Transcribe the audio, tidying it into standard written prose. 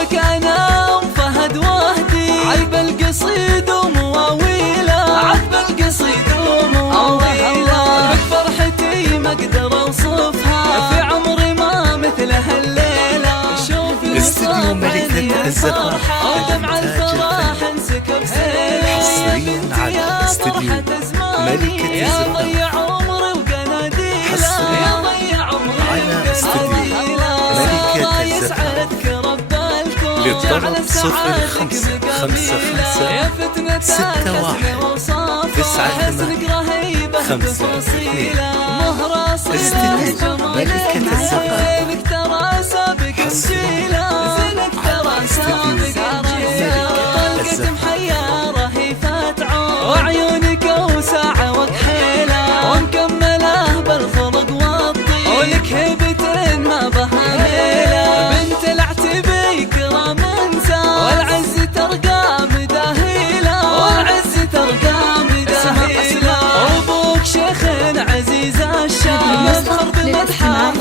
شوفك انا وفهد وهدي عذب القصيد ومواويله، عذب القصيد ومواويله، بك فرحتي ما اقدر اوصفها، في عمري ما مثلها الليله. شوفي استديو ملكة الزفاف ودمع الفرح انسكب سيله، حصريا على استديو ملكة يا الزفاف. ضيع عمري وقناديله، حصريا يا ضيع عمري على استديو ملكة الزفاف. للطلب 0555 61 91 52. استديو ملكة الزفاف. حصريا على استديو ملكة الزفاف. وعيونك وساعة وكحيلة، ومكمله بالخلق والطيب، ولك هيبة ما بها ميلة، بنت العتبي كرام انسان، والعز ترقى مداهيلة، والعز ترقى مداهيلة، وابوك شيخ عزيز الشام، يفخر بمدحه